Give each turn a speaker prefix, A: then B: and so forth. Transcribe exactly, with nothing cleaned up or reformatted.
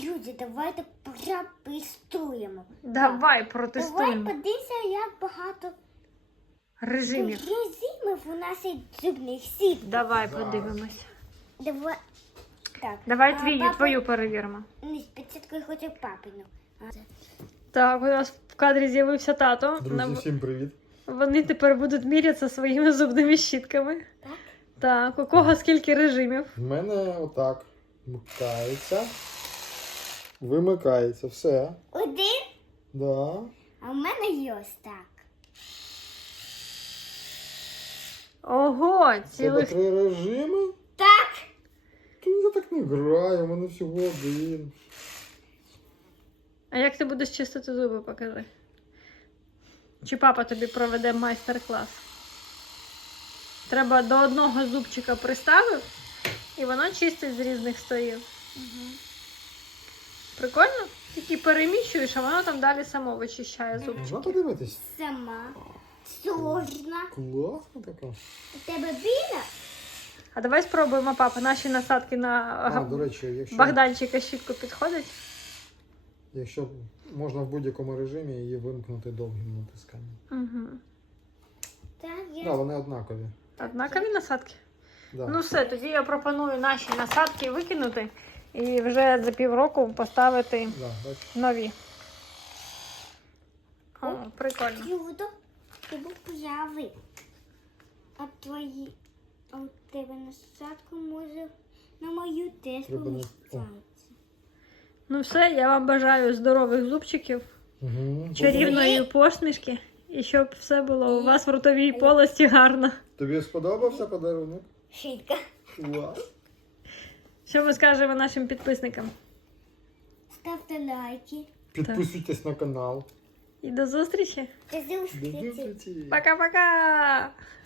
A: Друзі, давайте протестуємо.
B: Давай
A: Давай
B: протестуємо.
A: подивимося, як багато
B: Режимів.
A: режимів у нас є зубних сіт.
B: Давай подивимось.
A: Давай. Так.
B: Давай
A: а
B: твій,
A: папа-
B: твою перевіримо.
A: Ні, спочатку я хочу папину. А, це-
B: Так, у нас в кадрі з'явився тато.
C: Друзі,
B: Нам-
C: всім привіт.
B: Вони тепер будуть мірятися своїми зубними щітками.
A: Так?
B: Так, у кого скільки режимів?
C: В мене отак вмикається, вимикається, все.
A: Один,
C: Да.
A: а в мене є ось так.
B: Ого,
C: Тебе
B: цілих.
C: три режими?
A: Так.
C: То я так не граю, у мене всього один.
B: А як ти будеш чистити зуби, покажи. Чи папа тобі проведе майстер-клас? Треба до одного зубчика приставив, і воно чистить з різних сторін.
A: Угу.
B: Прикольно? Тільки переміщуєш, а воно там далі само вичищає
C: Можна
B: зубчики.
C: подивитись?
A: Сама. Сложно.
C: Класно така.
A: У тебе біля?
B: А давай спробуємо, папа, наші насадки на
C: А, до речі, якщо,
B: Богданчика щітку підходять.
C: якщо можна в будь-якому режимі її вимкнути довгим натисканням.
B: Угу.
A: Так,
C: Так,
A: я.
C: да, вони однакові.
B: Однакові насадки?
C: Да.
B: Ну все, тоді я пропоную наші насадки викинути і вже за півроку поставити
C: Да, бачиш?
B: нові. О, прикольно.
A: Люду, ти був появи. А твої, а у тебе насадку може на мою теж
C: Треба не-
A: поміщається.
B: Ну все, я вам бажаю здорових зубчиків,
C: Угу.
B: чарівної посмішки і щоб все було у вас в ротовій полості гарно.
C: Тобі сподобався подарунок?
A: Шитка.
C: Клас.
B: Що ми скажемо нашим підписникам?
A: Ставте лайки.
C: Підписуйтесь на канал.
B: І до зустрічі.
A: До
C: До
A: зустрічі.
C: зустрічі.
B: Пока-пока!